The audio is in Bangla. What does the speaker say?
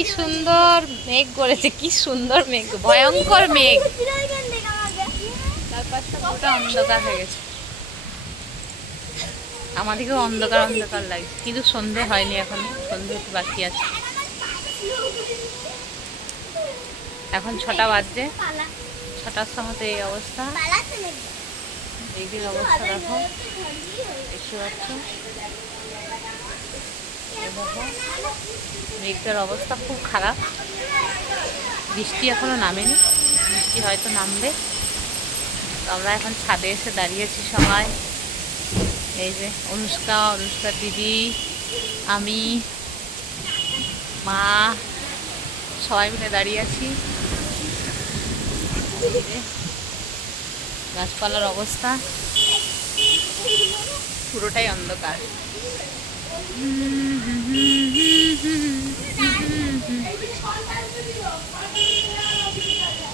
কি সুন্দর মেঘ করেছে, কি সুন্দর মেঘ, ভয়ঙ্কর মেঘ। চারপাশটা পুরোটা অন্ধকার হয়ে গেছে, আমাদেরকেও অন্ধকার অন্ধকার লাগছে, কিন্তু সন্ধে হয়নি এখনো, সন্ধে একটু বাকি আছে। এখন 6টা বাজছে, 6টার সময় তো এই অবস্থা। মেঘের অবস্থা দেখো, দেখতে পাচ্ছ, দেখো মেঘটার অবস্থা খুব খারাপ। বৃষ্টি এখনো নামেনি, বৃষ্টি হয়তো নামবে। তো আমরা এখন ছাদে এসে দাঁড়িয়েছি সবাই, এই যে অনুষ্কার দিদি, আমি, মা, সবাই মিলে দাঁড়িয়ে আছি। গাছপালার অবস্থা পুরোটাই অন্ধকার।